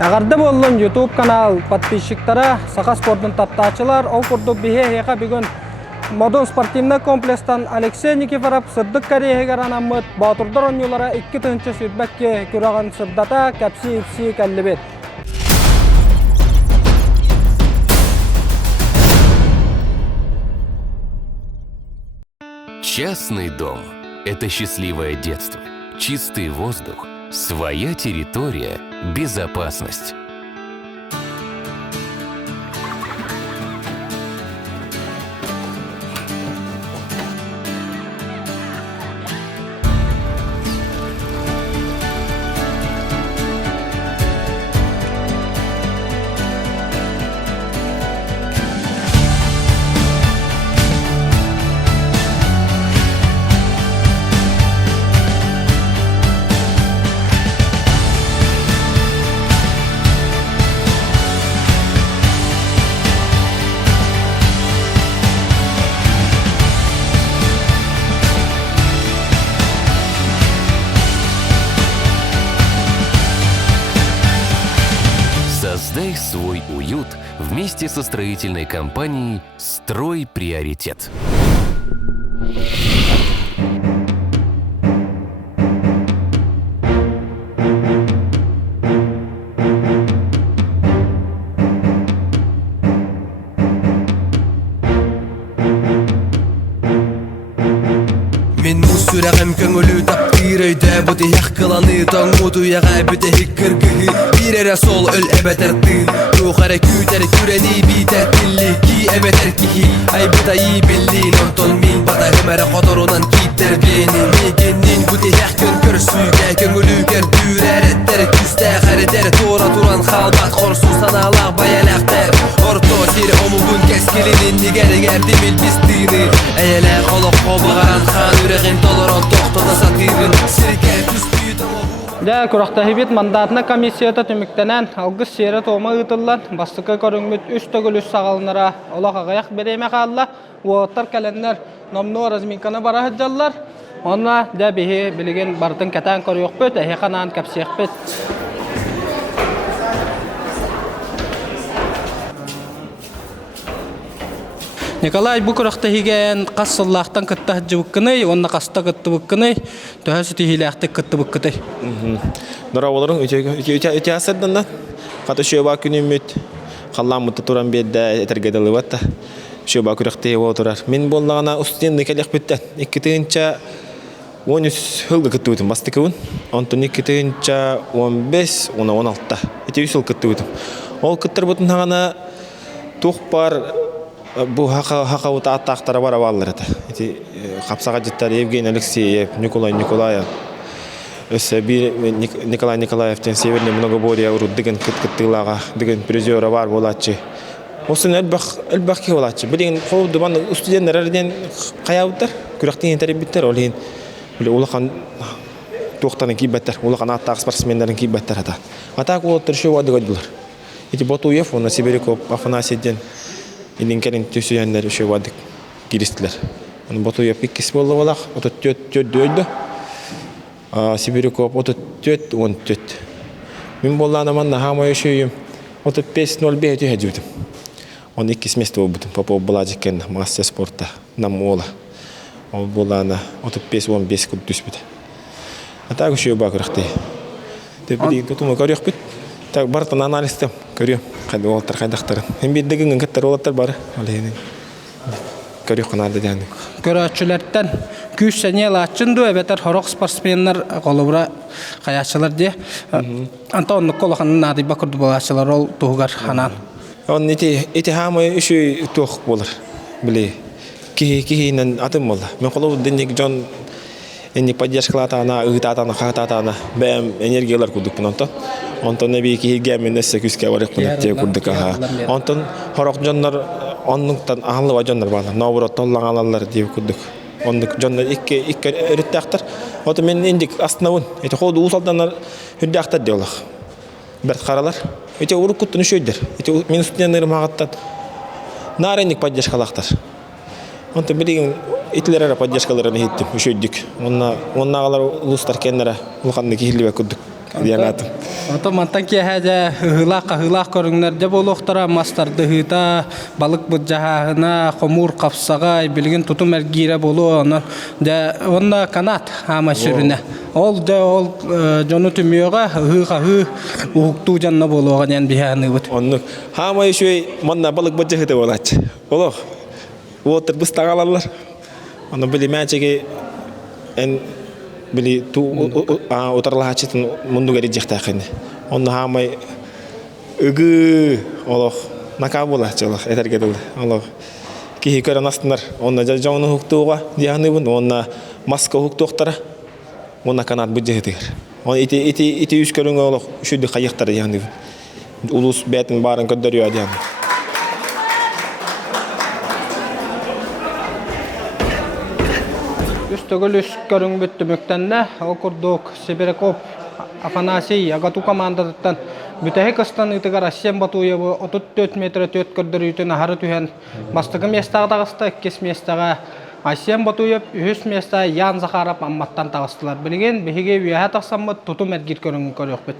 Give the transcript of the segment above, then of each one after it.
Ағарды болын YouTube канал подписчиктара Сақа спортын таптачылар ол күрді бихе хеқа бүгін Модон спортивный комплекстан Алексей Никифоров сырдық кариегер анамыт батырдар онюлара 2 тынчы сүрбәкке күраған сырдата кәпси кәллібет. Частный дом – это счастливое детство, чистый воздух, своя территория, безопасность. Создай свой уют вместе со строительной компанией «Строй Приоритет». Мен мусурагам көңілі таптыр өйді бұты яққыланы тоңмуду яға бүті хиккіргі Бирере сол өл әбәтәрдің Тухары күтәрі күрәні битәр тілі Ки әбәтәр кихи Ай бұтайы білі Нонтон мен бата өмәрі қодырунан киттер бені Мекеннен бұты яқкын көрсүйге Көңілі кәрдүр әреттер Күсті қаретер Тора туран қалбат Қорсу саналақ баялақтар Орто сері омуғын кәскелінен Негәрігер демел бестіні Әйелі қолық қобығаран хан үрәғін толырон тоқтыда сатырын Сірке күстүйді Дә күрәқті хебет мандатына комиссията түміктенен алғыз сері тома ұтылан бастықы көріңмет үш төгіліс сағалынара олақ ағаяқ береме қалла оғыттар кәлінлер номну разминканы бара хыджалар онна дә бейі білген бардың кәтән көріоқ бөт әйе қанан кәпсеқ бөт Николай бу күрәқті хеген қассыллақтан кітті жыбыққыны, онна қаста кітті бұққыны, төхәсі түйіләқті кітті бұққыды. Нұра оларың өте асырдан да, қаты шөба күні үміт, қалан мұтты тұран беді әтергеділі бәтті, шөба күрәқті отырар. Мен болағына ұстен некелек бүттен, 2-тігінші 13 хылғы кітті өтім, басты көвін, 12-тігінші 15-16-та, әте 3 хыл кітті өтім. Ол кіттір бұтын ғана тұқ бар, Бу хақауыты аттақтары бар аваллар это. Қапсаға жеттар Евгений Алексеев, Николай Николаев, Николай Николаевтен Северный Многоборье ұру деген кіт-кіттілаға, деген призера бар болатчы. Осын әлбақ ке болатчы. Білген қоуды баны студенттер әрден қаяуыттар, күректен тәрбиттер, олейін олақан тоқтарын кейбәттер, олақан аттағы спортсмендерін кейбәттер ата. Атақ олаттыр шөу ады көділер. Ботуев, оны Сибиряков, Афанасьевден Илинкерин төсөйәннәр үші вадық керістілер. Боту еп иккес болды болақ, 34 дөйді. Сибиряков 34-14. Мен болғаны манна хамай үші 35-05 өте әдеудім. Он иккес месті болбудым. Попов была жекен мастер спорта нам ола. Ол болғаны 35-15 күн түспеді. Атақ үші өбақ ұрықты. Білген тұтымы көрек бүт. Так бартын анализтем, көрем, қайды олаттар, қайдақтарын. Мен беддеген кәттер олаттар бары, олейінің. Көрек қанады дәнді. Көрәтшілерден күш сәне латшынды өбетер хорақ спортсменлер қолыбыра қаячылар де. Анта онны қолықанын нады бақырды болашылар ол тұғығар ханан. Он еті хамы үші тұқ болыр, біле. Кейінен атым болды. Мен қолы дендегі жон энни поддержкалата ана ыгытатана хататана бэм энергиялар курдук пунанто онтон неби кийге меннесе күскө барып пунатте курдук аха онтон хорок жоннор оннуктан ахлы жоннор бар нобро толлангалар деп курдук оннук жоннор икке өрүттактар ото мен индик астынабын эти ходу усалданар хүрдактар диолах бер каралар эти урукуттун үшөйдер эти мен үстүнөн магаттан наренник поддержкалактар онто билген итлерара поддержкаларын хиттим үшөйдүк онна агалар улустар кеннера улканды кихилбе курдук diyen atım. Ото мантан кеһәдә хылах көрүңнәр дә болохтара мастарды хыта балык буҗаһына хомур капсага билген тутум эргире болу аны дә онна канат ама сүрүнә. Ол жону түмүгә хы укту жанна болуга дигән биһәне бит. Onu hama işi manna balık bıcı hıdı olaç. Oğlum, otur bu stağalarlar. Onu bili meceki en bili tu oturla haçetin mundu geri cihtakini. Onu hama ıgı oğlum nakabula çalak eter gedildi. Oğlum ki hikâren aslında onu jonu huktuğa diyanı bun onu maska huktuğtara onu kanat bıcı hıdı. Onu iti üç körün oğlum şu di kayıktar diyanı bun. Ulus betin barın köddürüyor diyanı. Üstөгөл үс көрүң бүттүмүктәнне окурдук Сибиряков Афанасий агату командадаттан бүтәһе кыстан ытыгар Россия Батуевы 34 метр төт көрдөрүтүн ахары түһен бастыгы местага тагыста 2 местага Асиям Батуев 3 места Ян Захаров амматтан тагыстылар. Билген беге үяһә тагсаммы тутум эргир көрүң көрөк бит.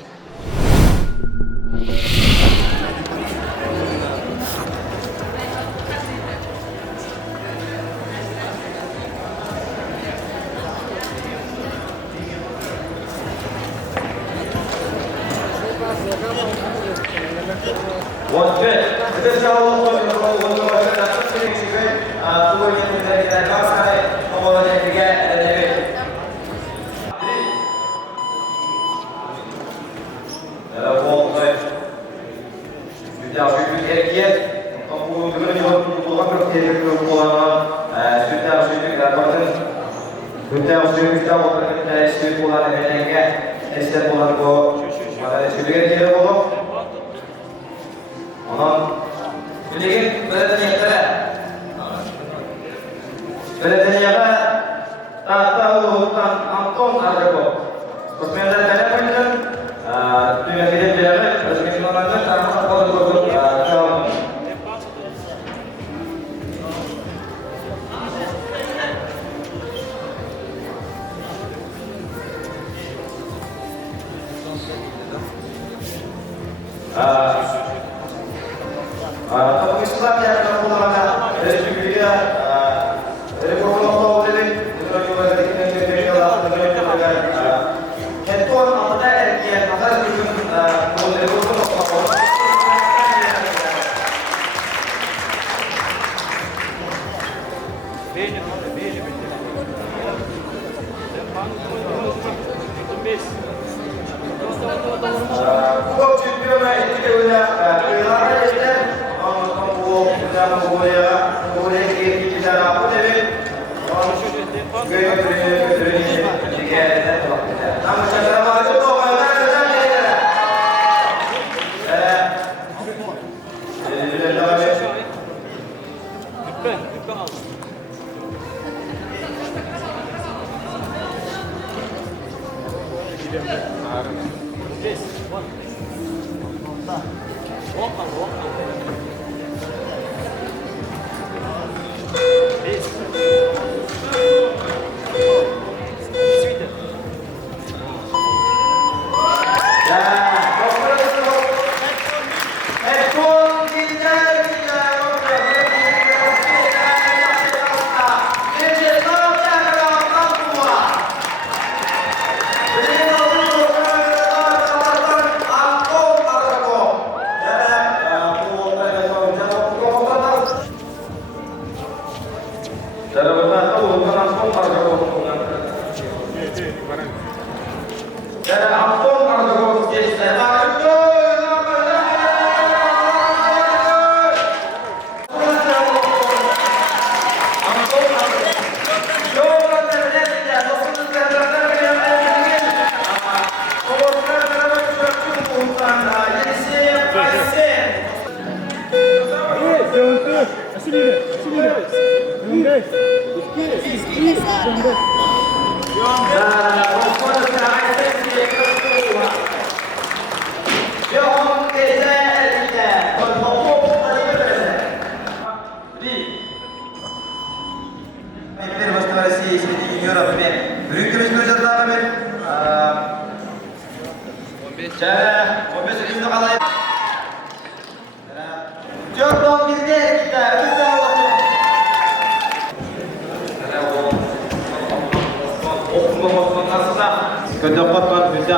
Gözde qotman bizde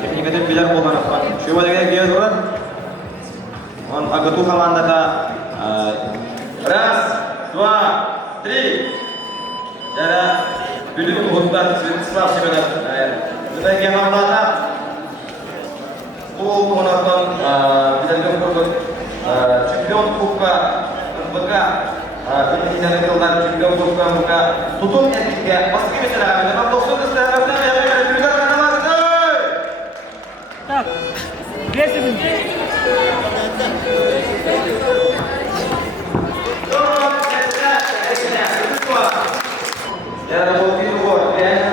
техникадан билер қолданатқан. Şu деген кез болады. Он агату командада раз, два, три. Жара бүлік ұлттар сылап чемпионат. Бұдан кейін командада бұл қонақтан билерген құрбыт чемпион кубка МБК Федерацияның жылдан чемпион кубка МБК тұтым әрекетке басқа меселерге 90 Так, 2 секунды. Я работаю в городе, я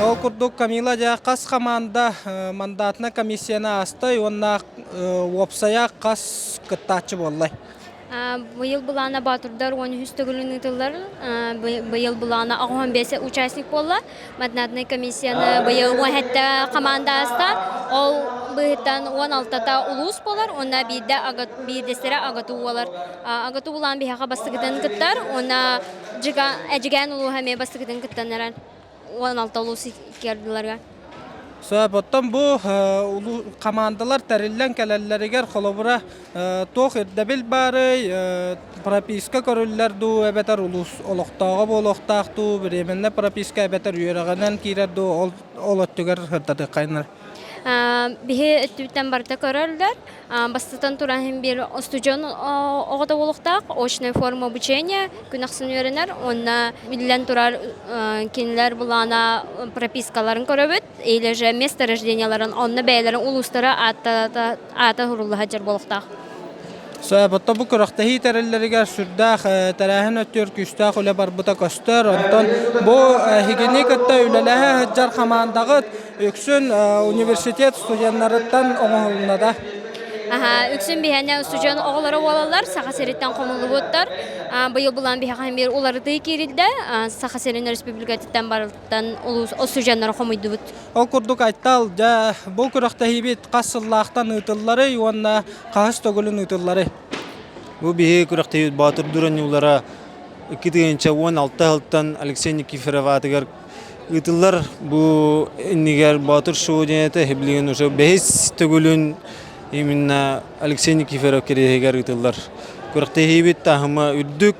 Ол курдук Камила жа қас команда мандатына комиссияна астай, онна опсая қас кыттачы боллай. Быйыл булана батырдар 13 төгүлүн ытылар. Быйыл булана 15 участник болла. Мандатный комиссияны быйыл хәтта команда аста. Ол быйттан 16та улус болар. Онда бидестере агату болар. Агату булан биха бастыгыдан кыттар. Онда әжигән улу һәме бастыгыдан кыттаннар. 16 улус кердиләргә. Соттан бу командалар тәриллән кәләлләргә холобура тох ирдәбил бары прописка көрүлләр ду әбәтәр улус олоктагы болохтакту беременне прописка әбәтәр юраганнан кирәду ол оттыгар хыртаты кайнар. Бихе өттүттен барта көрөлдөр. Бастытан турахим бир студион огота болохтак, очная форма обучения күнаксын өренер. Онна билен турар кинлер булана пропискаларын көрөбөт. Эйлеже место рожденияларын, онна бәйләрен улустара ата хурулла хаҗар болохтак. Соттан бу көрәктәһи тәрелләргә сүрдәх тәрәһен өттөр күстә хөле бар бута костер. Онтан бу хигиеникатта үләләһә хаҗар командагы өксүн университет студентларыдан оңолунада. Үксүн бихәнә студент оглары балалар Сахасереттен комылыбыттар. Быйыл булан бихәм бер уларыды кирилдә Сахасерен республикатыдан барыттан улус студентлар комыйдыбыт. Ол курдук айтал да бу көрәктәһи бит касыллахтан ытыллары, онна кагыс төгүлүн ытыллары. Бу бихе көрәктәһи батыр дуран юллара 2016 елдан Алексей Никифоров атыгар ытыллар бу нигер батыр шоуденете хеблеген уже бес төгүлүн именно Алексей Никифоров керегер ытыллар. Көрәктәһи бит тахма үддүк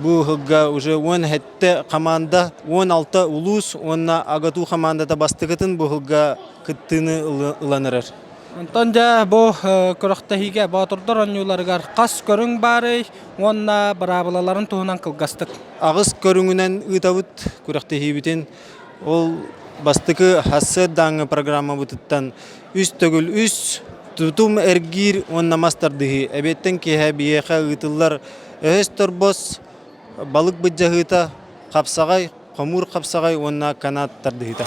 бу хыгга уже 10 хәтта команда 16 улус, онна агату командада бастыгытын бу хыгга кыттыны ыланырар. Онтан да бу көрәктәһигә батырдар онюларга кас көрүң бары, онна барабылаларын туһунан кылгастык. Агыс көрүңүнән ытабыт көрәктәһи битен ол бастыкы хасы даңы программа бутыттан үс төгүл үс тутум эргир онна мастардыһы. Әбеттен кеһә биеха ытыллар өсторбос балык быҗҗагыта капсагай, комур капсагай онна канат тардыһыта.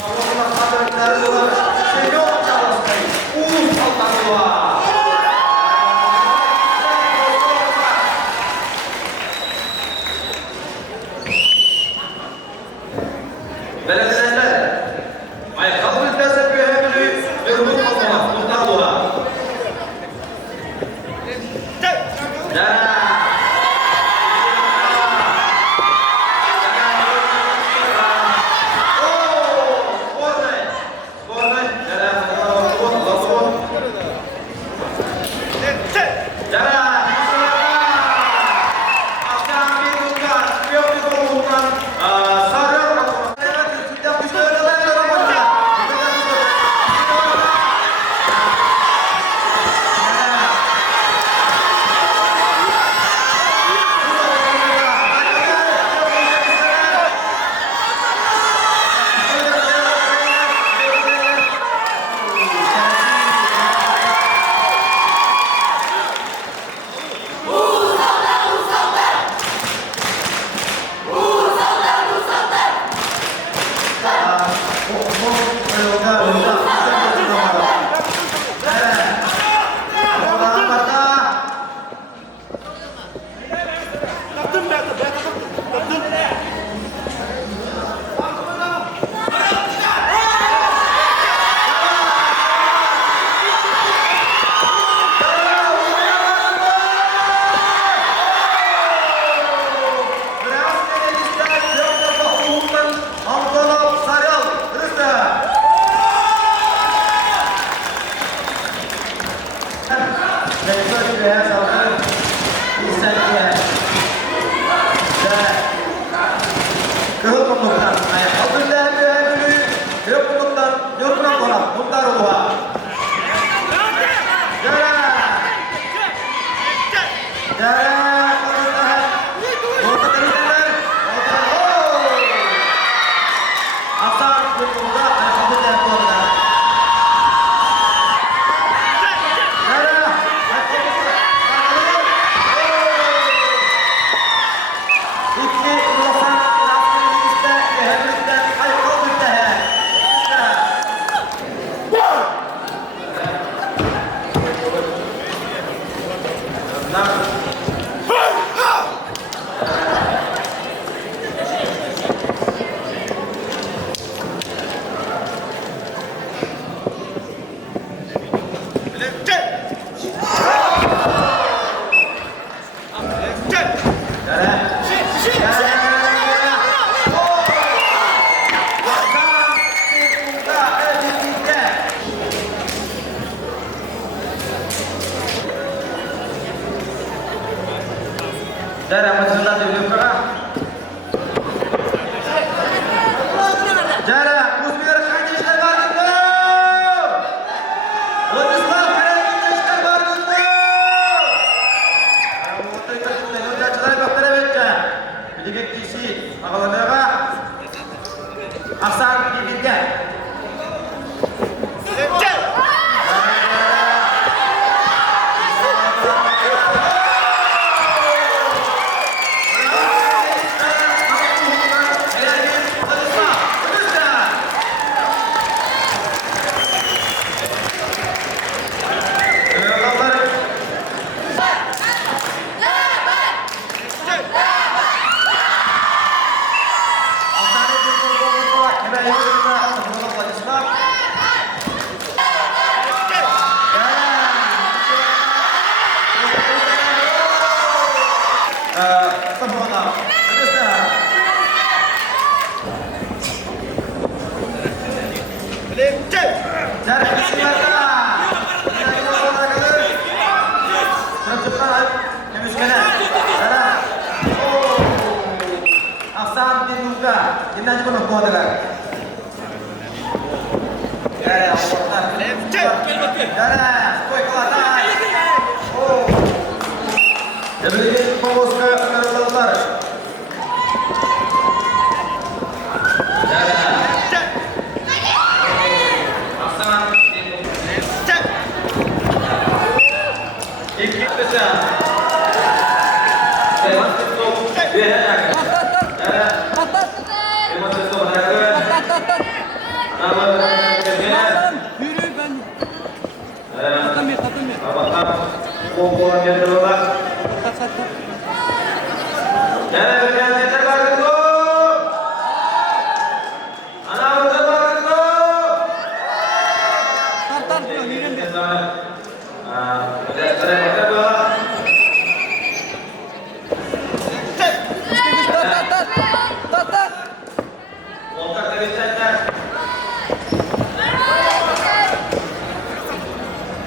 Aksan birbirine.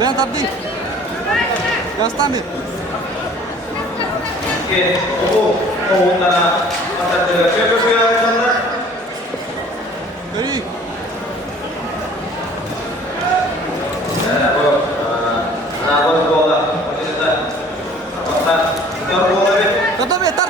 Ben tabdi. Gastamir. Oke, antara contoh. Dari. Tetap ya, tar.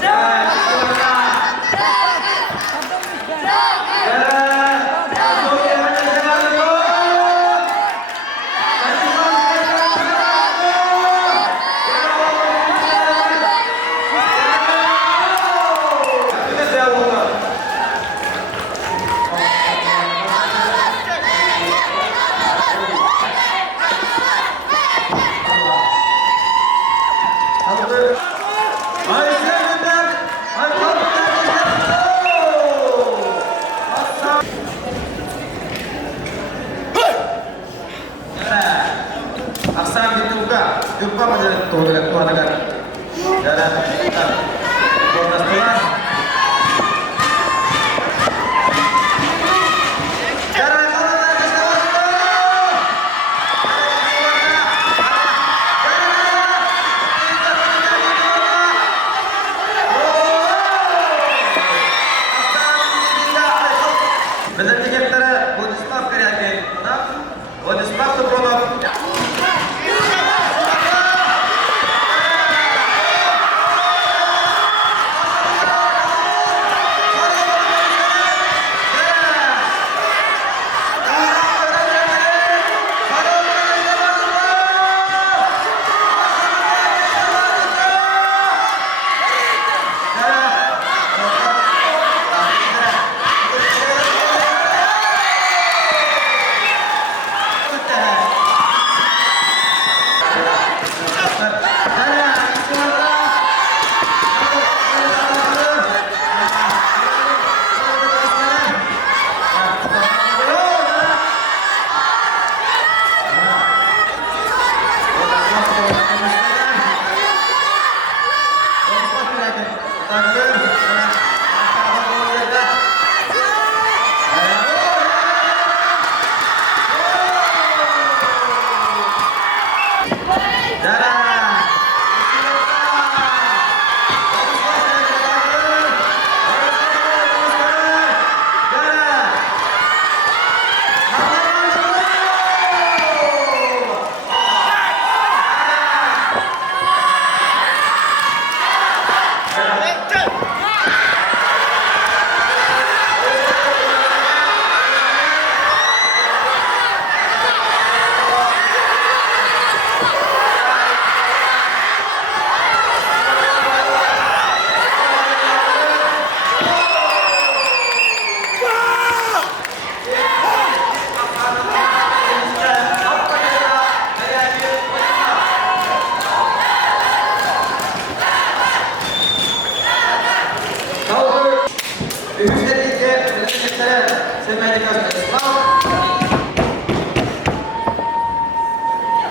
Ya, Ühüzlerlikle ülketlere sevmeydik özgür.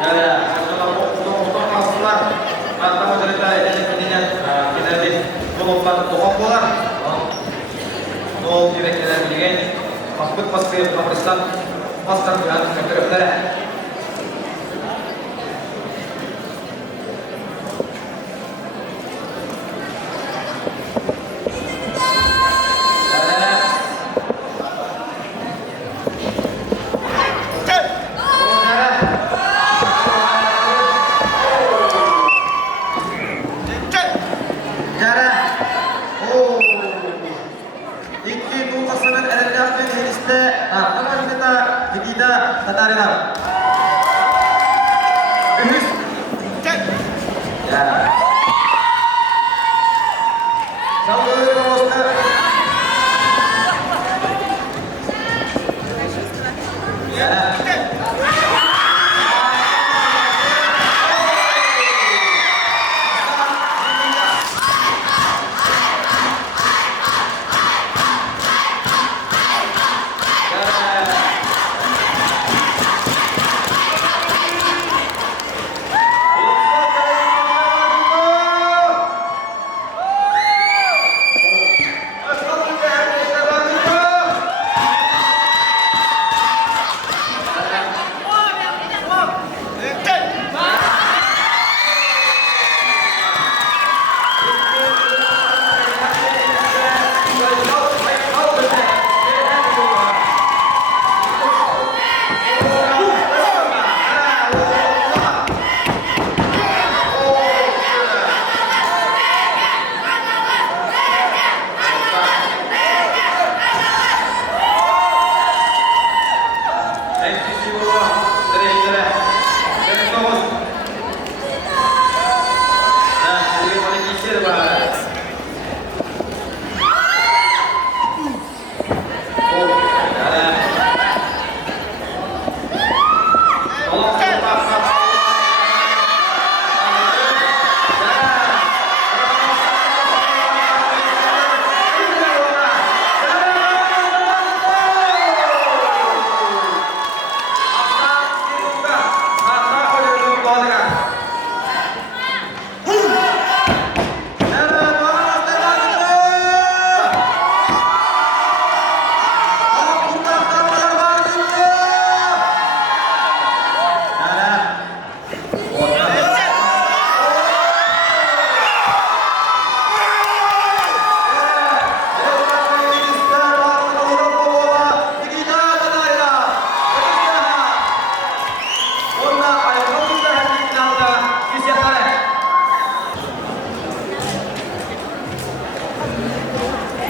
Yani, okuldan kalsınlar. Hatta hocalıklar edilmediğinden genelde dolaplar doğal bolar. Doğal yürekler bilgen. Mahmut Paskır, Pakistan, Paskar bilen kötülüklere.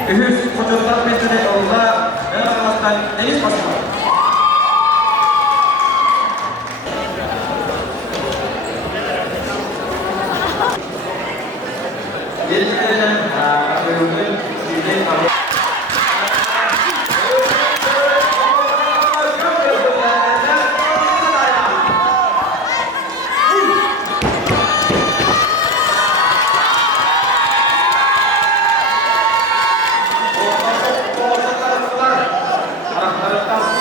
Ühüz Koçuklar Mesele yolunda Yanaşmas'tan Deniz Basma. Gelişlerden bölümünün sizden tanı. Taraftarı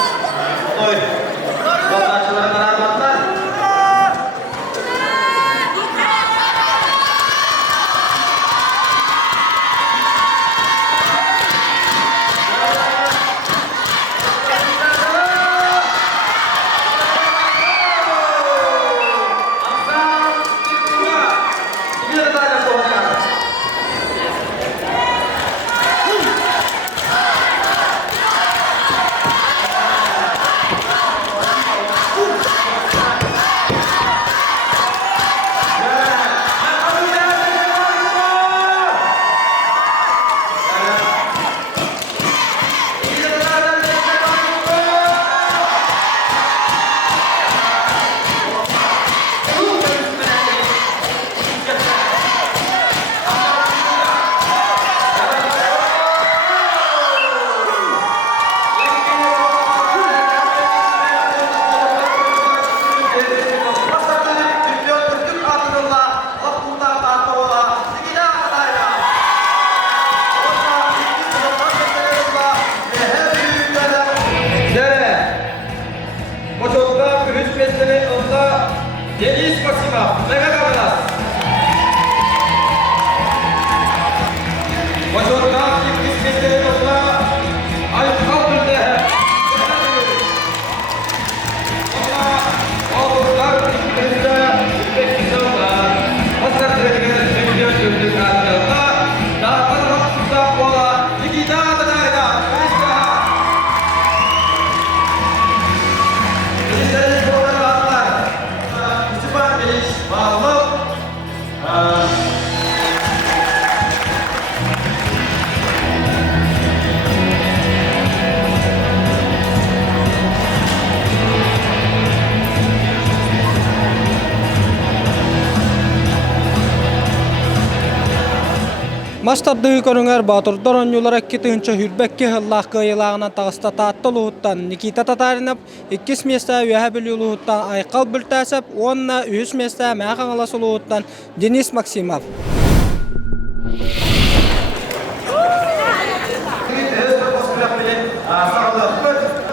Mastardığı körünger Baturdar onyolara 2 tığınça hürbekki hıllaq kıyılağına tağısta taatta luhuttan Nikita Tatarinov 2 mesta üyehe biliyor luhuttan Aykal Bültasep 10'na 3 mesta məğan alası luhuttan Denis Maksimov.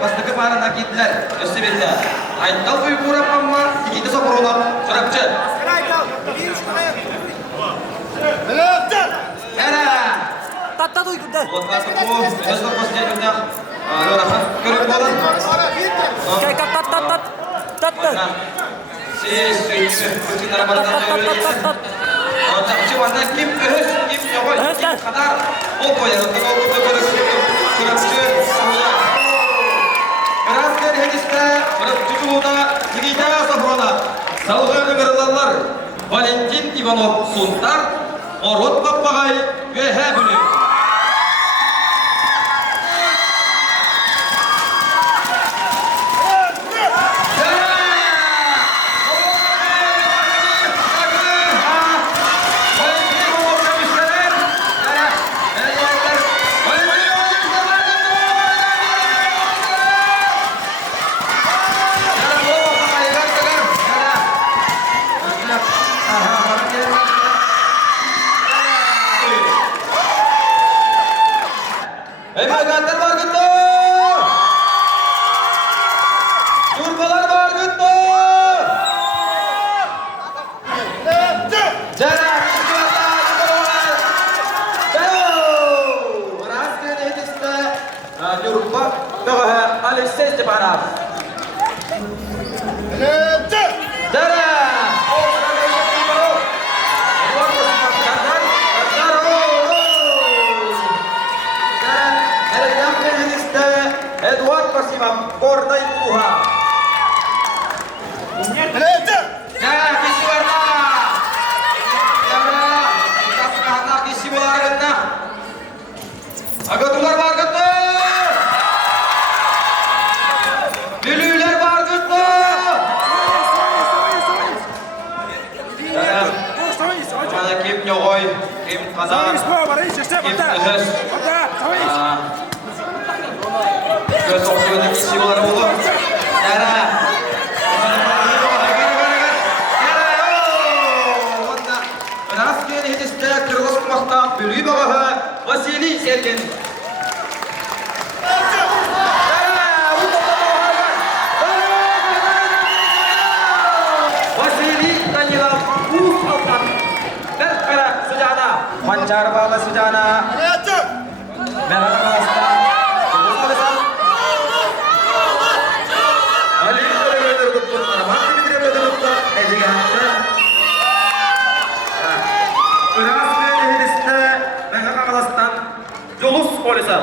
Бастыкы барына кетілер, өсі берді. Айттал қой көріп амма, тегейді сапыролап, сұрапчы. Әрі! Таттат ойкүнді. Отбасы бұл, өз отбасы жерінде көріп болын. Кайка таттат. Татты. Сіз сөйтсі, күртінлері барадан сөйлейсін. Отақчы барда кем өз, кем неғой, кем қадар. Ол қойырынды, ол күрді сұрапчы. Разгар hediste, Çuçulu'da Nikita Safron'a salgını kırılanlar Valentin Ivanov Suntar, Orot Pappagay ve Hebülü. Emekatlar var gündü! Turbalar var gündü! Cana, kişilerle yukarılar! Beyo! Razgın hediste Nurba ve Alexey Stepanov. Cana! Эдуард Максимов, Гордай Луга. Да, кисиварда. Яра, касрахна кисиварда. Агатулар бар гытты. Лүлүлер бар гытты. Ана ким нёгой, ким казар. Ким тыгыз. Göz okşuyordu kişiler oldu. Yara. Raskeli hediste Kırgız kumakta bölüğü babağı Vasili Sergen. Vasili Danilov Uz Altan. Berkara Sujana. Pancar Baba Sujana. Merhaba Aslan. Yolus polisa.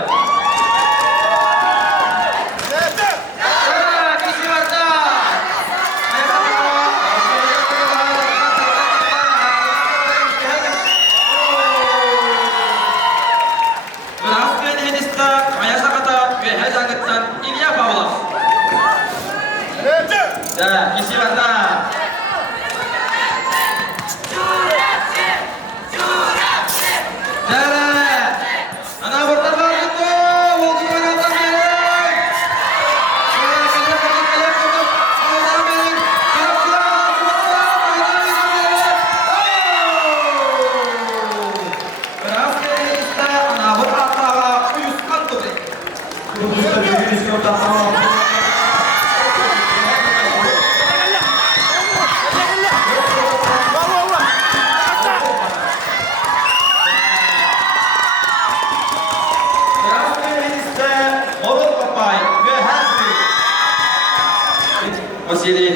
Vasili.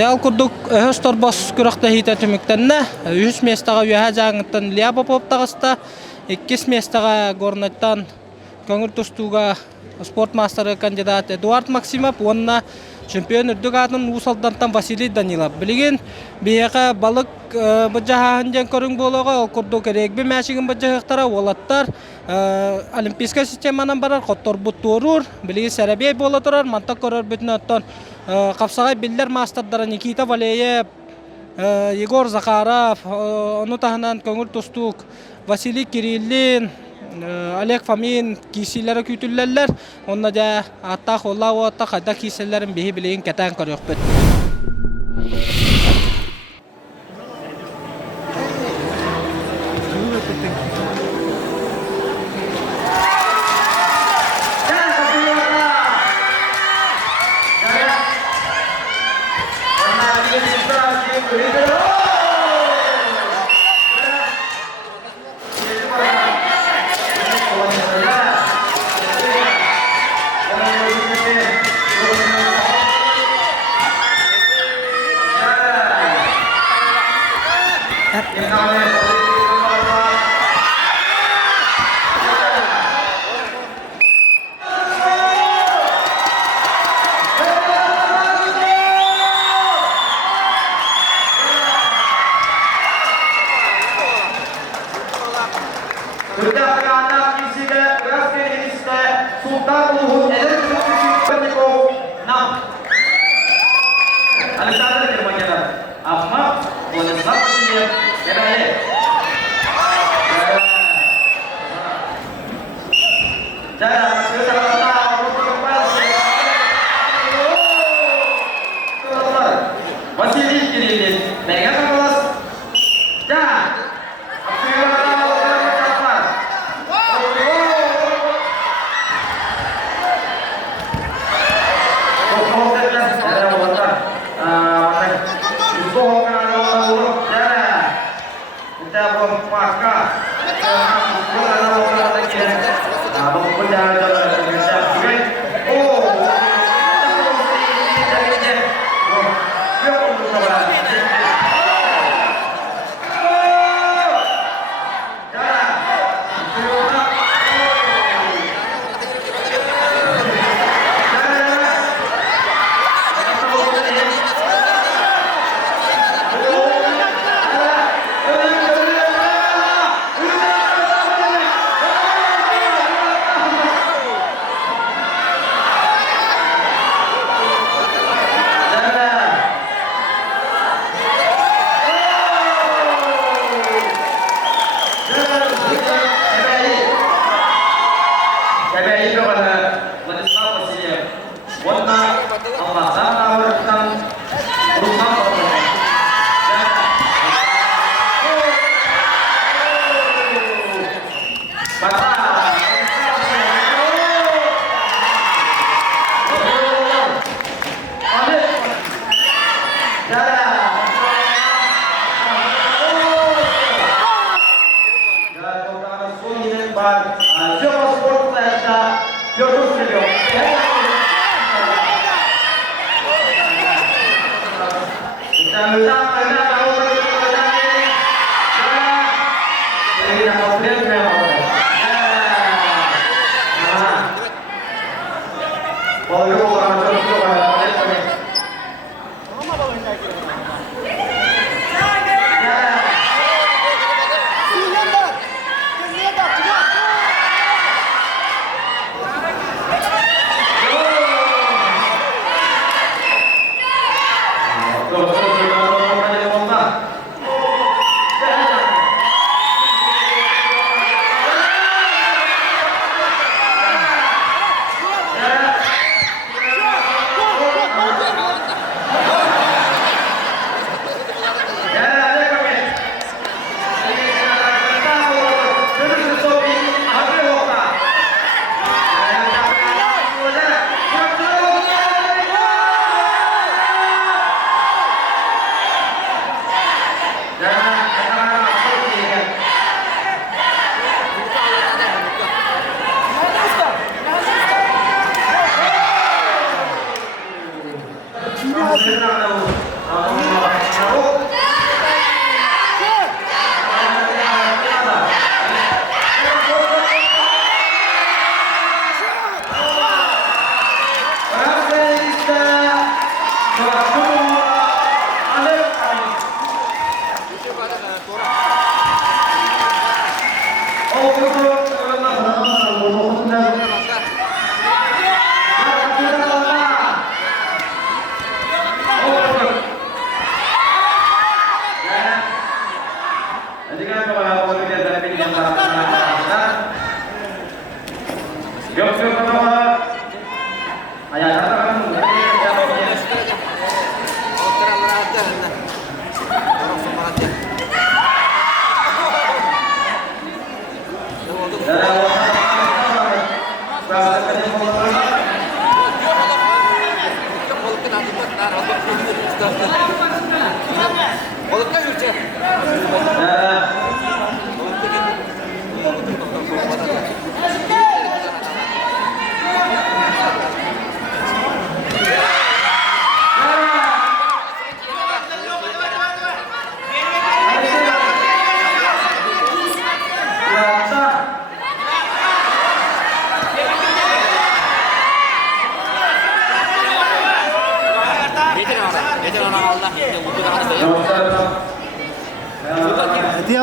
Дял курдук höstor bos күрәхтә хитә төмектәннә 100 местага юһа жаңыттан Ляпа поптагыста 2 местага горнаттан көңүр тустуга спорт мастеры кандидат Эдуард Максимов, онна чемпион үрдүгатын усалдантан Василий Данилов. Билген бияка балык быжаһан жан көрүң болого курдук регби мәшигин быжахтара олаттар олимпийская системанан барар коттор буттурур. Билген сәрәбей бола турар, манта көрөр бүтүн оттон капсагай биллер мастердары Никита Валеев, Егор Захаров, ону тахынан көңүр тустук Василий Кириллин, Олег Фомин кисилері күтүлләләр. Онна да атта холлау атта кайда киселәрен бихи билеген кәтән көрөкпөт.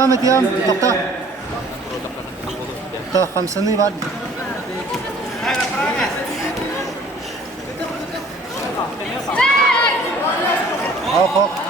متيام تقطع تقطع 5 سنين بعد فوق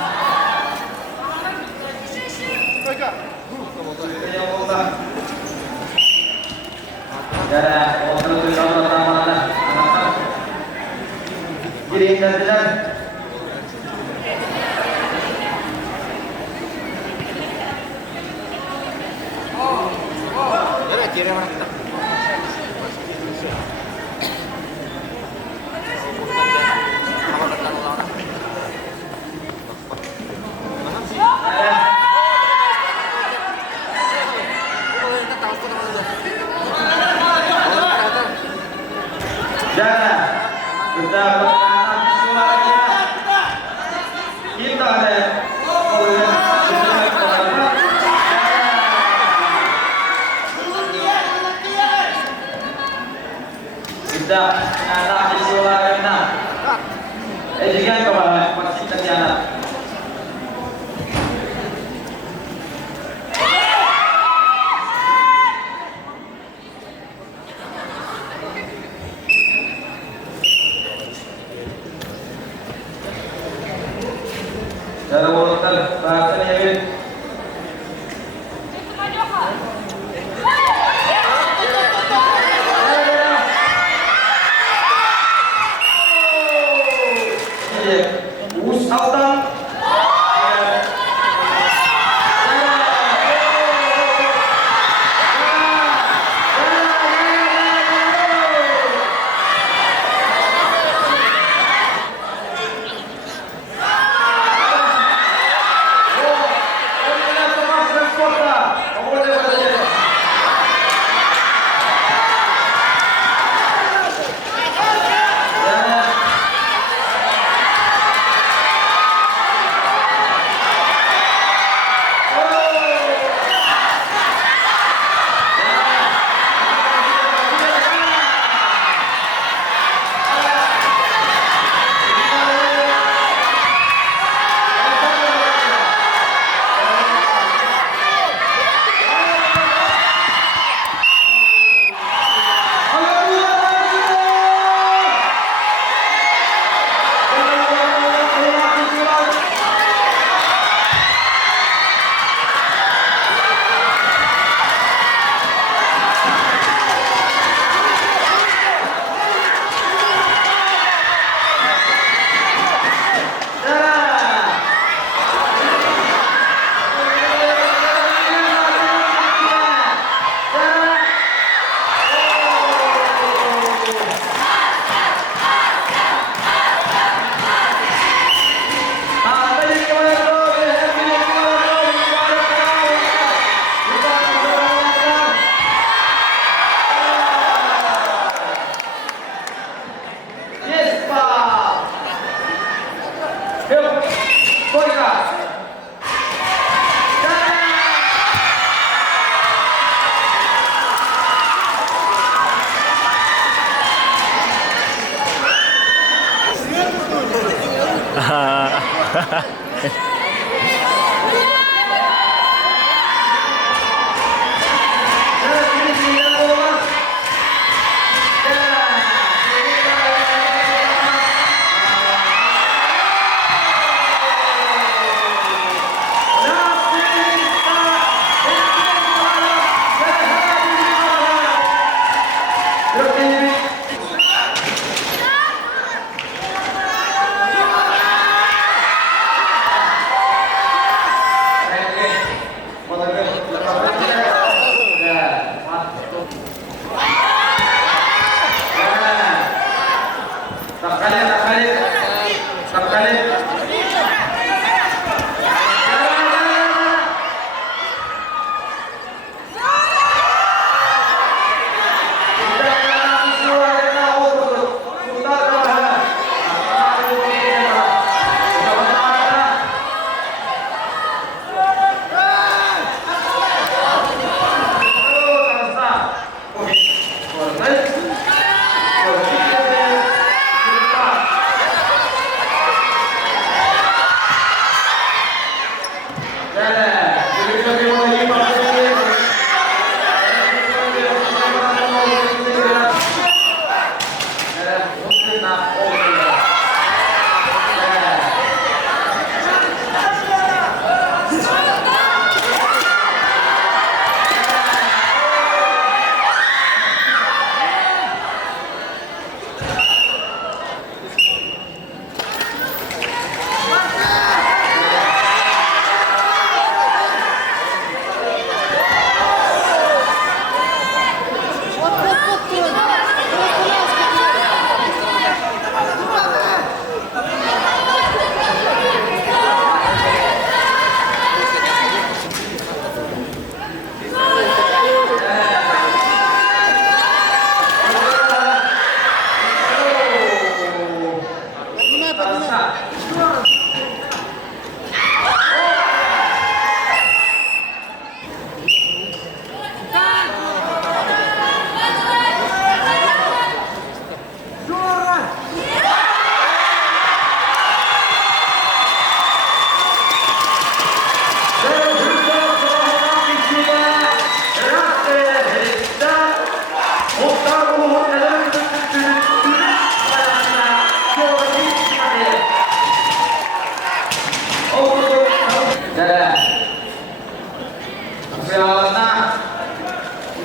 Jalannya.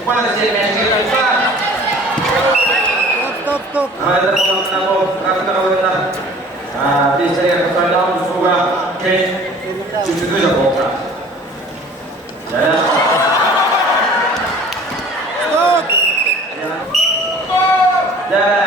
Pada sini kita. Stop. Ada kata-kata. Bisa yang kepada sudah ke cuci jauh. Ya. Ya.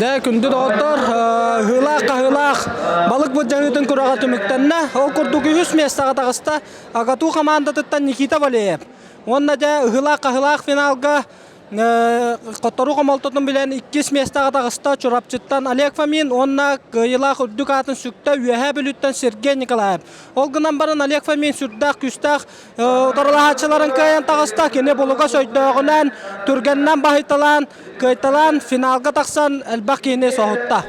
De kündü doktor hılaq balık bu jahıtın kurağa tümüktenne o kurdugu hüs mestağa tağısta agatu komanda tuttan Nikita Valeyev. Onna da hılaq finalga Qotoru qomaltotun bilen 2 mestağa tağısta çorapçıttan Oleg Fomin onna yılaq üddük atın sükta üyehe bülütten Sergey Nikolaev. Olgunan baran Oleg Fomin sürdaq küstaq torlahaçıların kayan tağısta kene boluga söydöğünen türgenden bahitalan kaytalan finalga taqsan elbaq kene sohutta.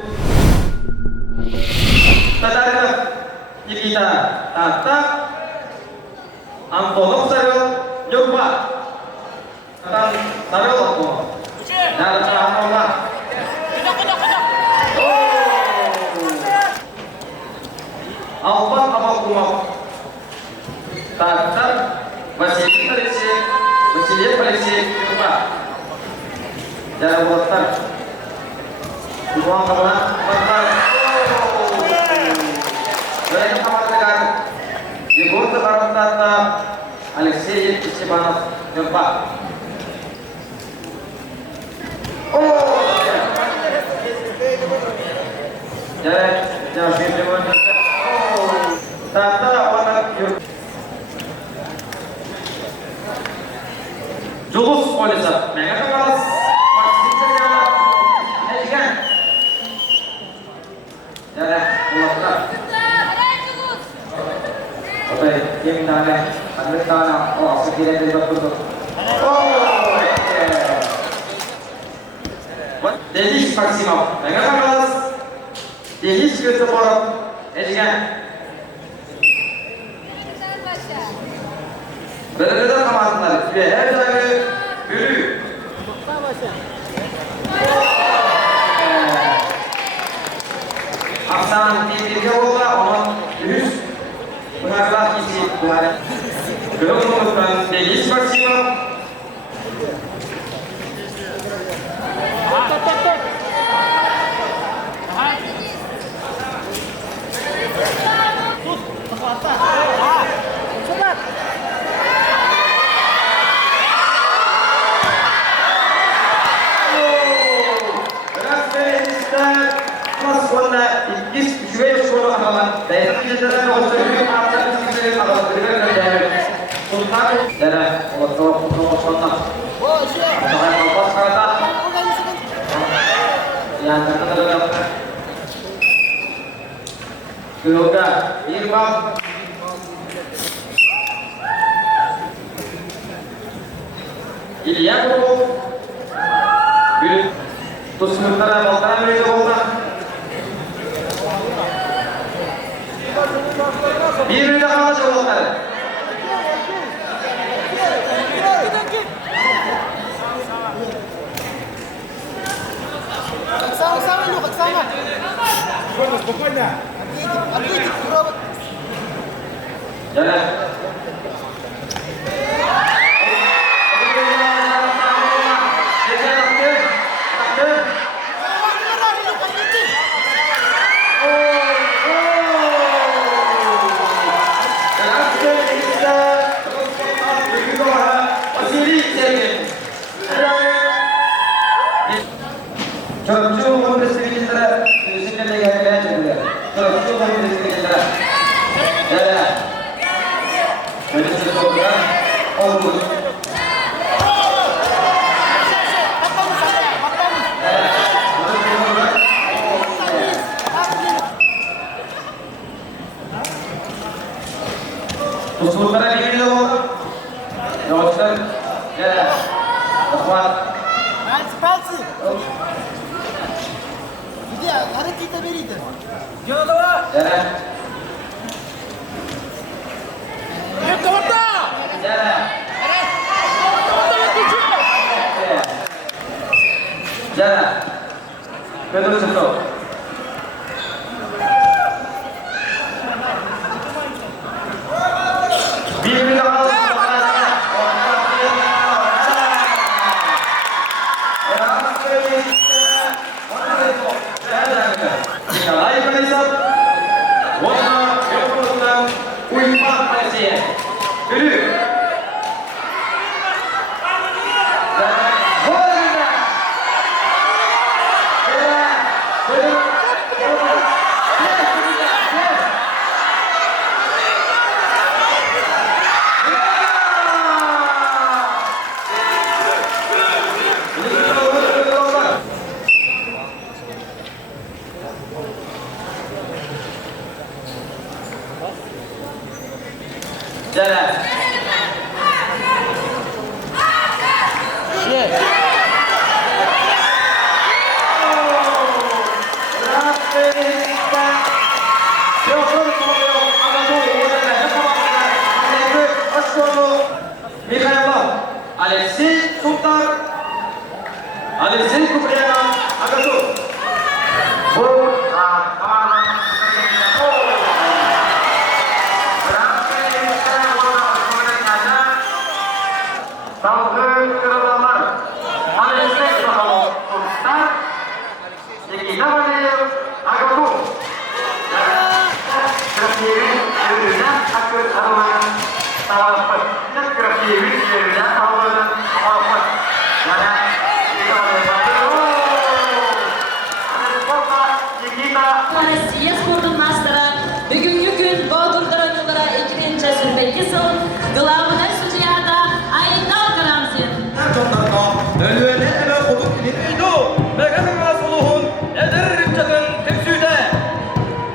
Tatarif Nikita Tatak Antonov Sarıl Yokba Tatan Sarıl Antonov Dan Antonov Alban Abakumov Tatak Vasiliy Alexey Yokba Jara Bulatlar Ruang Kabulan Bantar Mereka mengatakan di gol terbaru Alexei Ichibanov Jepang. Jangan film Tata warna Julus polisa. Mereka kelas masih saja. Kan? Jangan mulai. Oke, game tane. Ambil tanah. Oh, sekiranya dari betul. Oh, Denis Maximov. Mereka kelas. Denis Christopherov. Ejigan. Berbeda kemasanlar. Her zaman büyük. Aksan tiga bola, orang terus mengarah isi bulan. Kemudian Denis Maximov. Yoga, Irfan, Ilyakov, terus sementara Balkan mereka bola. Bir de kalan çabalar. Sama-sama lu, sama. Spokojnya. Ответить, пробовать. Jalan. Sementara di video, Johnson, ya, kuat. Пальцы. Где? Надо какие-то берите. Ya. Ya. Pedro Soto. Алексей Султан, Алексей Куприянов, Агату. Россия спортын мастера бүгінгі күн Батырдыран yıllara 2022 yıl главный судьяда Айдар Карамзин.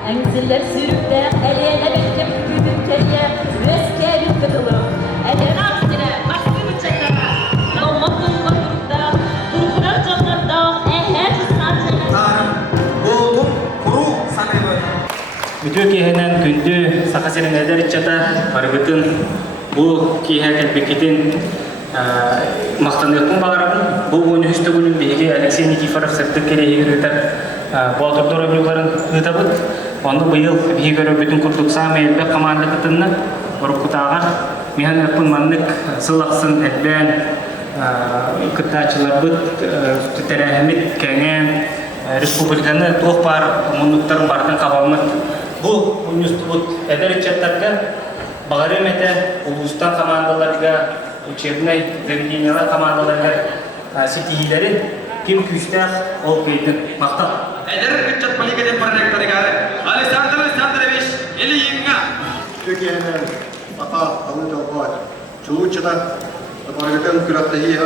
Әңзілер сүйрікті әлене бәккем күдім кәрия өске бүткітілі. Әлен ақсыра, басты бүтчәкіра, қалмақ тұлға тұрықта, тұрқырар жанларда әйәт ұстан Bütün kihenen gündü sakasının eder içata barıgıtın bu kihe kelbekitin maqtanıqın bağırabın bu oyunu üstü günün bihige Alexey Nikiforov sırtı kereyi yürüter Baltordor oyuncuların hıtabıt onu bu yıl bihige bütün kurtuk sağ elbe komanda kıtınna orukutağa mihan yapın manlık sılaqsın elben kıttaçılar bıt tüterehemit kengen Respublikanı tuğ par munuktarın bardan kavamıt bu üstübut eder içatlarga bağırım ete ulustan komandalarga учебный заведениялар командаларга сетийлерин kim küstah ol keydin maqtal. Eder ücret paligeden parrektarigare Alexander Alexandrovich Iliyinga. Türkiye'nin ata alı dalga çoğuçada barıgıdan kürahtayı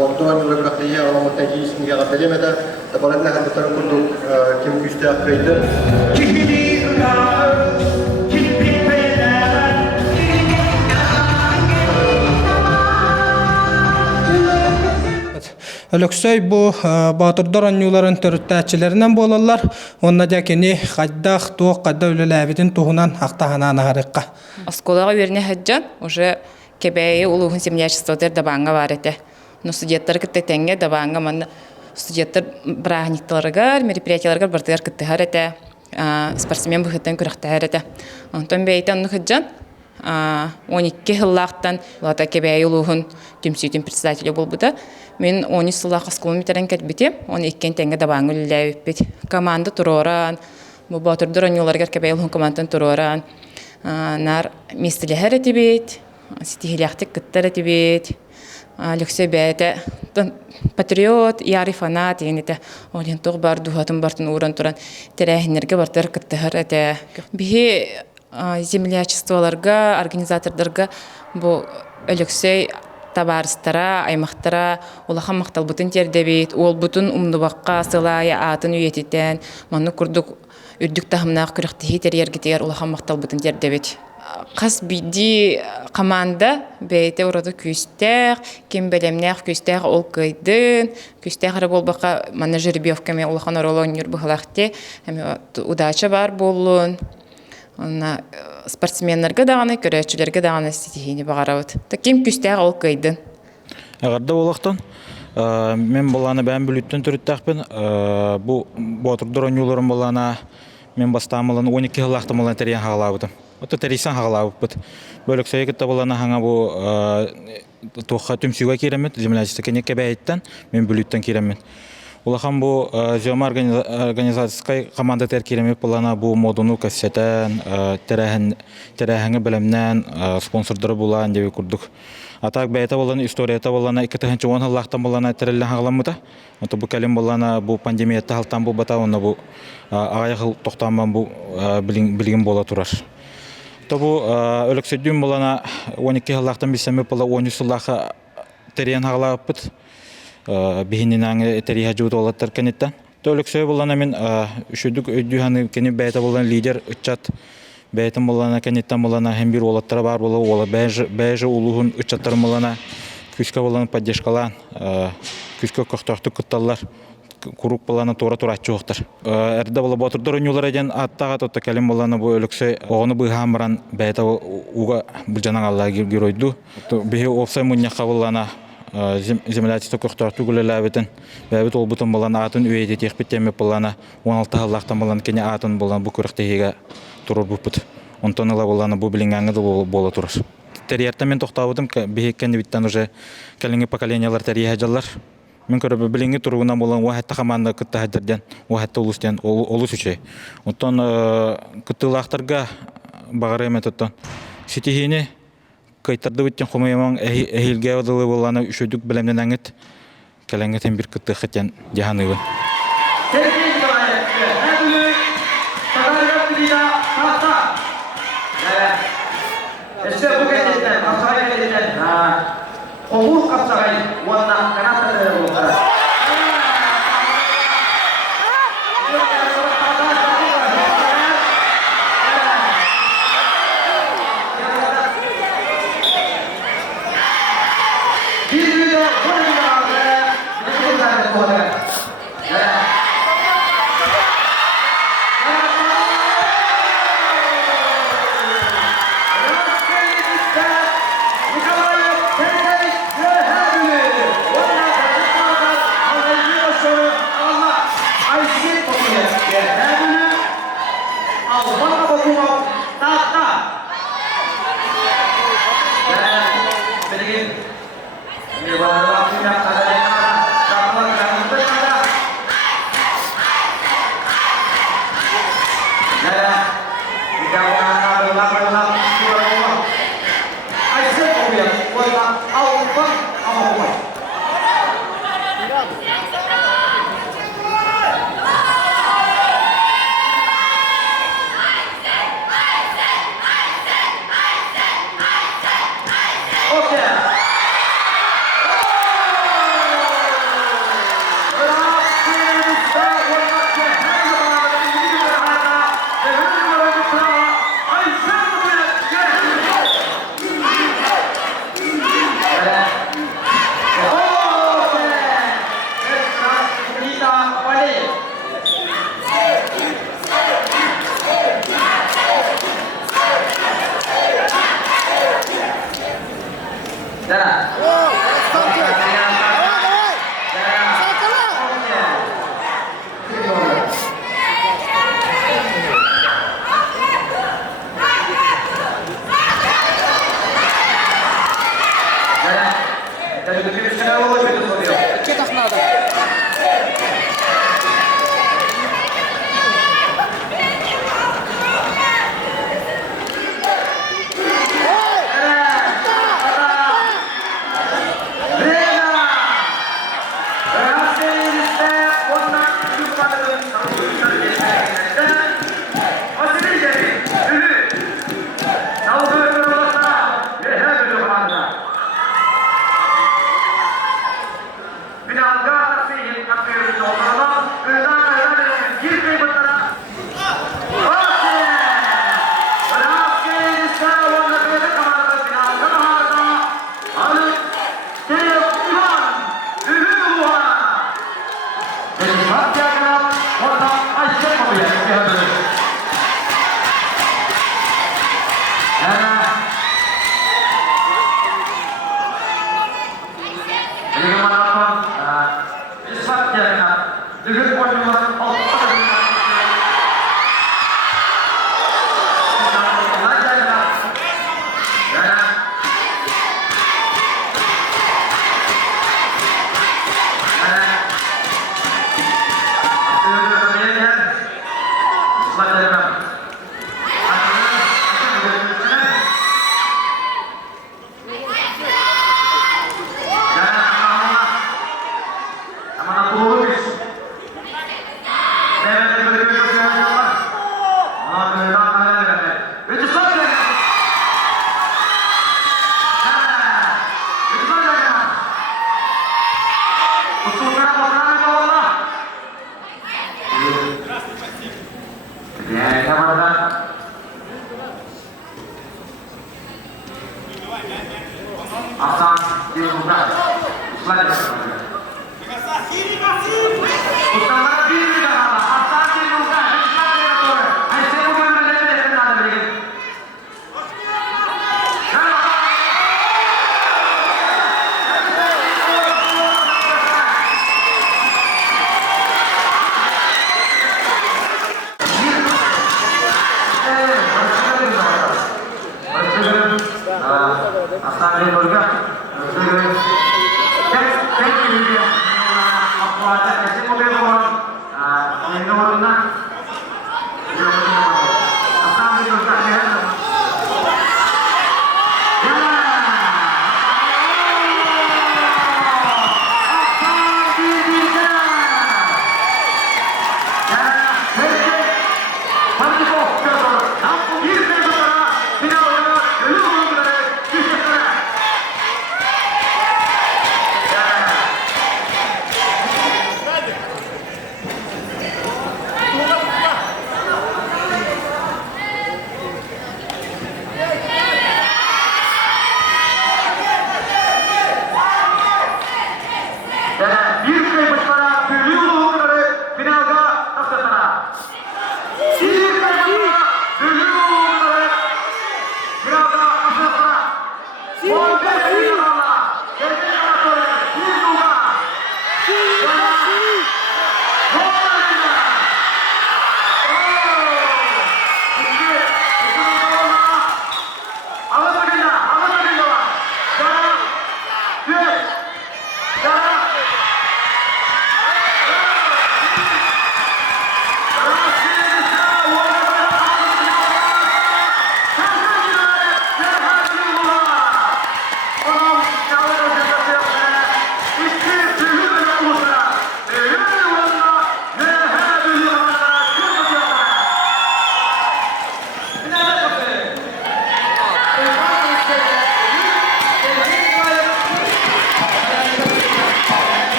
Baldoğan yılı kürahtayı alamattan giyisini yağatalemede tabaratına haddetarın kurduk kim küstah keydin. Ölöksöy bu Batırдар annyuların törüttäçilerinden bolallar. Onna jakeni qaddaq tuq qadda ülelabidin tuhunan aqtahanan harıqqa. Осколага верне хаджан уже кебее улугун семьячествотер дабанга бар эте. Но студенттар кыттетенге дабанга ман студенттар брахниктарыгар мероприятияларга бартыгар кыттыгар эте. Спортсмен быхыттан күрәхтәр эте. Онтон бейтан хаджан 12 хыллақтан лата кебее улугун түмсүтүн председателе болбута. Мен 13 сыллақ асколометрен кәтбетем, 12 тәңге дабаңы үліләйіппет. Команда тұроран, бұл Батырдар ойнуларғар кәбәйілін командан тұроран. Нар местіліғар әтебет, сетихиляқтық күттар әтебет. Лөксе бәйті патриот, яры фанат, еңеті. Олен тоқ бар, дұғатын бартын уран тұран. Тәрәхінерге бартыр күттіғар әті. Бихе землячестволарға, организатордарға бұл өліксей табарыстара, аймақтара, олахан мақтал бұтын тердебет, ол бұтын умнубаққа сылая атын үйететен, маны күрдік үрдік тахымнақ күріқтіхи терергетер, олахан мақтал бұтын тердебет. Қас биди команда бейте ұрады күстәқ, кем бәлемнәқ күстәқ ол көйдін, күстәқ әрі болбаққа маны жеребевкаме олахан оролон үйір бұғылақты, удача бар болуын. Спортсменлерге дағаны, көрәтшілерге дағаны стихийні бағарауыд. Кем күстәғ ол көйдін? Ағарда олақтан, мен боланы бән бүліттен түріттәқпен. Бұл Батырдар ойнуларын боланы мен бастамылын 12 ғылақтымылын тәрен ғалауыдым. Оты тәрейсен ғалауыд. Бөлік сөйекетті боланы ғаңа бұл тоққа түмсуға керемет, землячество кенек кәбәйттен мен бүліттен керемет. Улахан бу жөмө организацияскай команда теркеремек болана бу модуну кассетен, терәһәңе белемнән спонсордары булан дип курдук. Атак бәйта болана историята болана 2010 еллахтан болана терелле хагаламыта. Ото бу калем болана бу пандемиятта халтан бу бата онна бу агайгыл токтанман бу билген бола турар. То бу өлөксөдүм болана 12 еллахтан бисеме бола 13 еллаха терен хагалапыт. Бихиннен этериха жуут олаттар кенеттен. Төлөксөй болана мен үшүдүк өйдүханы кени бәйта болан лидер ычат бәйтин болана кенеттен болана hem bir олаттара бар болу ола бәйжі улуғын ычаттар болана күске болана поддержкалан күске көқтақты күтталар куруп болана тура ачуықтар. Әрді бола Батырдар ойнулар еден аттаға тотта кәлем болана бұл өліксөй оғыны бұйғамыран бәйта уға бұл жанан Аллах геройду. Бейі опсай мұнияққа болана землячество көхтарту гүлеләбетен бәбит ул бутын болан атын үеде тек биттеме болана 16 халлахтан болан кене атын болан бу күрәктеге турыр бупут. Онтон ала боланы бу билингәнгә бола турыр. Терьертә мен тохтабыдым бехеккән биттән уже кәлеңге поколениялар терье җаллар. Мен көрәбе билинге туруна болан вахатта команда кытта хәдердән вахатта улустан олус үче. Онтон кыттылахтарга багары методтан ситихине кайтарды биттен хомаяман эхилге адылы боланы үшөдүк белемнән аңыт кәләңгәтен бир кытты хәтән җаһаныбы.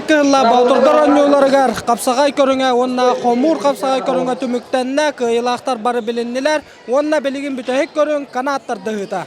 Ытак кыһылла балтырдар онньууларыгар капсагай көрүңө, онна хомур капсагай көрүңө түмүктенне кыйылаактар бары билиннилер. Онна билигин бүтөһүк көрүң канааттар дыһыта.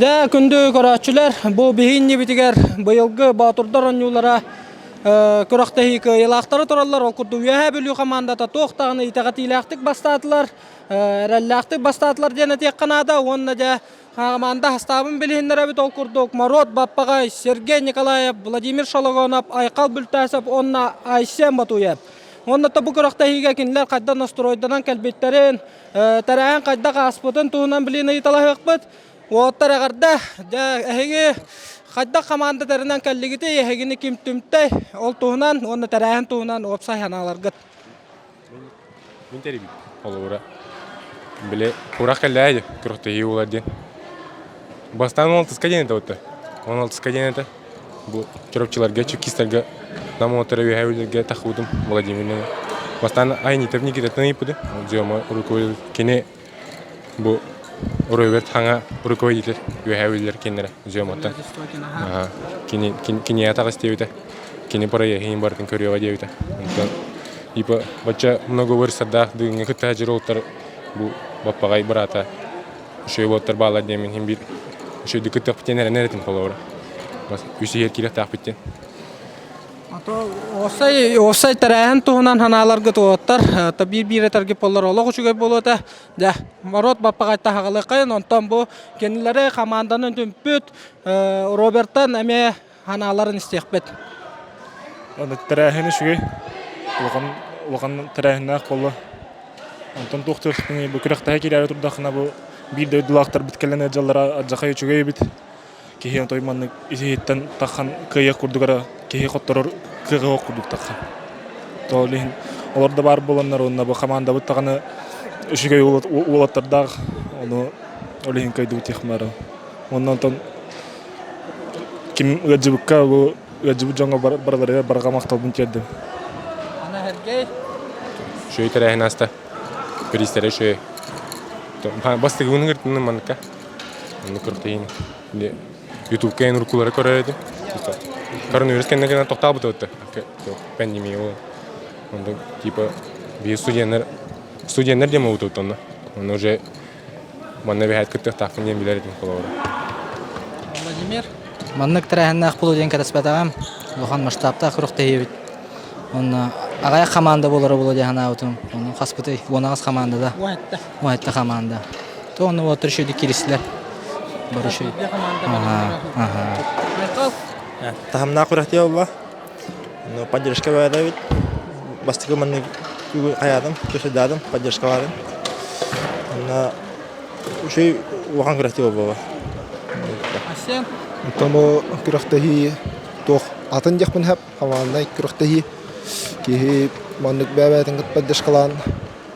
Да күндү көрәчүләр, бу бихинне битигер быйылгы батырдар онюлара көрәктәһи кыйлактары тораллар, ол курду яһә бүлү командата тохтагыны итагат илактык бастатылар, рәллактык бастатылар дәне тек канада, онна да команда хастабын билһиннәр бит ол курдук Марот Баппагай, Сергей Николаев, Владимир Шологонов, Айкал Бүлтәсов, онна Айсен Батуев. Онна та бу көрәктәһигә кинләр кайда настройдан кәлбеттерен, тарәһән кайда гаспытын туһунан билене италахык. Оттар агарда эһиги кайда команда тарынан каллигите эһигини ким түмтей ол туһунан онна тараһын туһунан опсай ханаларга Мин териби олура биле урак каллай куртыйы улади бастан ол тискаден да он ол тискаден да бу чорокчыларга чекистарга намоторы хавилерге тахудум Владимирне бастан айни техники тетни пуде жома руководитель кине бу Роберт ханга руководитель юхавилер кинера жомата. Кини атагас девита. Кини парая хин бартын көрөөгө девита. Ипа бача много вырсада дыгы кытажыролтар бу баппагай брата. Ошо боттар бала демин хим бир. Ошо дикытак питенер неретин колора. Бас үсү еркиле так биттен. Осай тараһын туһунан ханаларга туоттар, та бир таргып боллар олог учугай болота. Да, Марот Баппагай тахагылы кайын, онтон бу кенилери команданын түмпүт Роберттан эме ханаларын истекпет. Аны тараһын шугай. Улган тараһына колло. Онтон тохтуктун бу кыракта кирәре турдахна бу бир дөйдүлактар биткәләнә жаллара аҗакай чугай бит. Киһен тойманны изеттен тахан кыя курдугара киһи котторор кыга курдук тахан. Толин оларда бар болоннар онна бу команда бу таганы үшүгөй улаттарда ону олин кайду техмара. Оннан тон ким гаджыбыкка бу гаджыбы жаңга барлары барга макталбын келди. Ана Сергей Шөй тараһын аста. Пристере шөй. Бастыгы унгыртын манка. Ону кыртыйын. YouTube кен рукулары көрөдү. Коронавирус кеннен токталып өттү. Пандемия ол. Онда типа би студенттер демо өттү. Он уже манна бехат кытты тафын дем билердин колора. Владимир Маннык тараһыннах булу дигән катаспатагам. Лохан масштабта кырыкта ебит. Он агай команда болары булу дигән аутым. Хаспыты вонагыз командада. Вайтта команда. То оны отыршыды кирислер. барышы. Тахамна курахтия ба. Но поддержка бада бит. Бастыгы манны аядым, көсөдадым, поддержка бадым. На ушей вахан курахтия ба. Асен Тому күрәхтәһи тох атын яхмын хәп хаваннай күрәхтәһи ки маннык бәбәтен гыт поддержкалан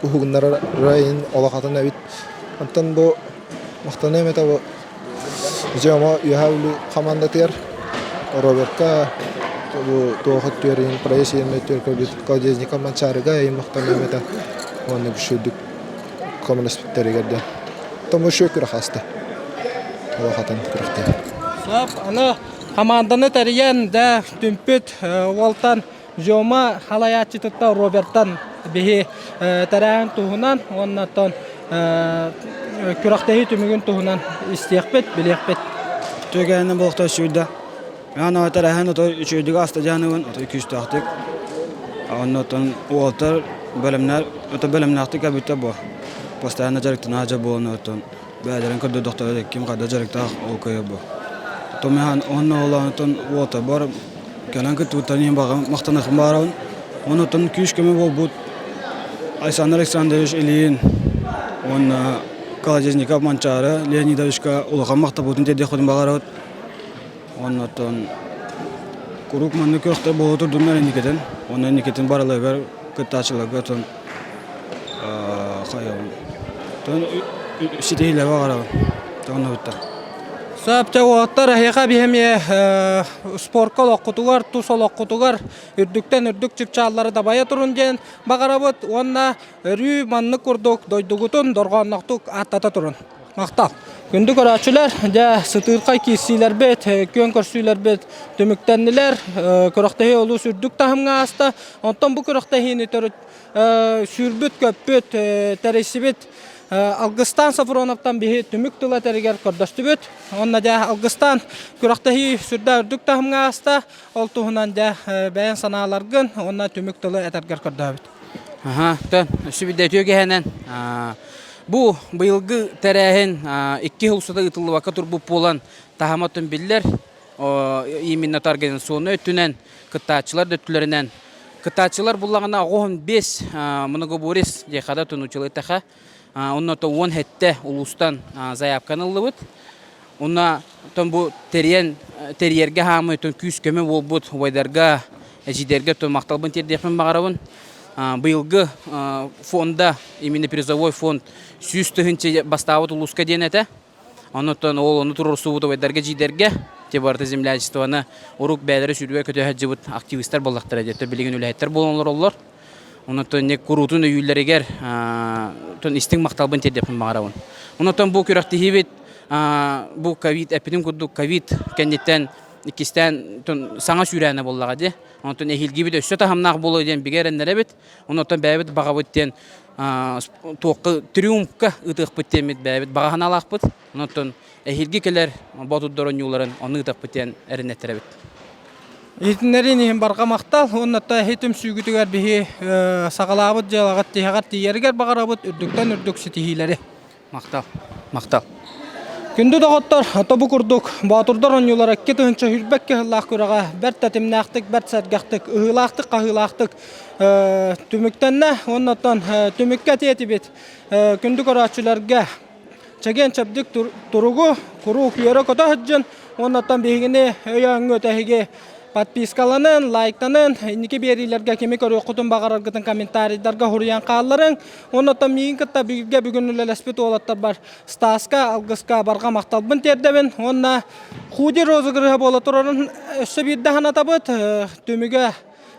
угуннар райын алакатын әбит. Антан бу мактана мета бу җама яһаулы командатер Робертка бу тохот төрин прайсен төркөбит колдезника манчарга и мактана мета оны шүдүк коммунисттерге. Тому шөкүр хаста. Алакатын күрәхтәһи Сап, аны команданы тәриян да түмпет Уолтан жома халаячытытта Роберттан бихи тәрән туһунан, оннаттан күрәхтәһи түмүгүн туһунан истиякпет, билиякпет. Төгәнен болықта шүйді. Яна тәрәһен отыр үшүйдігі аста жанығын, отыр күшті ақтық. Оннаттан Уолтар бөлімнер, отыр бөлімнақтық әбітті бұл. Постайына жарықтың ажа болын оттан. Бәдерін күрді доқтары кем қада жарықтақ ол көйі бұл. Томян онна олантон Уолтар бар. Кәлән күттүттен ең бағым мақтанықым барауын. Оннаттан күш көмі бол бұд. Александр Александрович Ильин. Онна Колодезников Манчары, Леонидовичка улахан мақтап өтін деді қодын бағарауыд. Оннаттан Курук манны көріқті бол отырдыңдар еникетін. Оны еникетін баралығар күттачылығы өтін қайауын. Сетейлі бағарауын. Тоғына өтті. Сапча уаттар ахиха бихеме спортка лоққутугар, тус лоққутугар, үрдүктен үрдүк чипчаллары да бая турун ден бағарабыт, онна рүй манны курдук, дойдугутун, дорғаннақтук аттата турун. Мақтал. Күнді көрәчілер, де сытырқай кесилер бет, көн көрсүйлер бет, төміктеннілер, көріқтахи олу сүрдүк тахымға аста, онтан бұ көріқтахини сүрбіт көппіт, тәресі бет, Алгыстан Сафроновтан бихи түмік тыла тәрігер көрдісті бөт. Онна жа Алгыстан күрақтахи сүрді үрдік тахымға аста, ол туғынан жа бәйін саналарғын, онна түмік тыла әтәргер көрді бөт. Сүбіде төгенен. Бұ бұйылғы тәрәхін 2 ұлсыда ұтылы вақа тұр бұп болан тахаматын білдер. Именно таргенін соны өттінен, кыттачылар дөттілерінен. Кыттачылар бұлағына 15 мұнығы борис жайқада тұнучылы тақа. Оннато 10 хетте улустан заявканы ылыбыт. Онна бу терьерге хамы күз көмі болбыт, вайдарга, әжидерге мақталбын тердепін бағарауын. Бұйылғы фонда, именно призовой фонд, 100 түхінші бастауыт улуска ден әті. Оннотон ол оны тұрыр суыды вайдарга жидерге, тебарты землячествоны ұрук бәдірі сүрдуе көте әджібіт активистар болақтар әдетті, білеген өләйттер боланлар олар. Онотон не курутун өйүллеригер истин макталбын тердепин багарабын. Онотон бу күрәхти бит бу ковид эпидем курдук ковид кендеттен икистен саңа сүрәне боллага ди. Онотон эхилги бит өссө тахамнак болу ден бигерендер бит. Онотон бәбит багабыттен тоқы триумфка ытык биттемит бәбит баганалак бит. Онотон эхилги келер ботуддорон юларын аны ытык биттен эринеттер бит. Итиннерин ихин барга мақтал, оннатта хетім сүйгітігер бихи сағалабыт жалағат тихағат тиергер бағарабыт үрдіктен үрдік сетихилері. Мақтал. Күнді доғыттар, атабы күрдік, батырдар онюлар әкке тұхынша хүрбәкке ғылақ көраға бәр тәтімнәқтік, бәр сәргәқтік, ұғылақтық, қағылақтық түміктенне, оннаттан түмікке тиеті бет. Күнді көрәтшілерге чәген чәбдік тұруғы, құру күйері көті хүджін, оннаттан бейгіне өйәңі өтәхіге подпискаланын, лайктанын, инеке берилерге кеме көрі құтын бағарарғытын комментарийдарға хұриян қалларын. Оннаттан мейін кітта бігілге бүгін үлелеспет олаттар бар. Стаска, алғысқа барға мақталбын тердебін. Онна худи розыгырығы бола тұрарын өсі бірді хана табыт. Төміге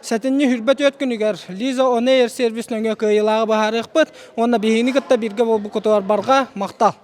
сәтінні хүрбет өткінігер. Лиза Онейр сервис нөңе көйілағы бағарық бұд. Онна бейіні кітта бірге бол бұқытуар барға мақтал.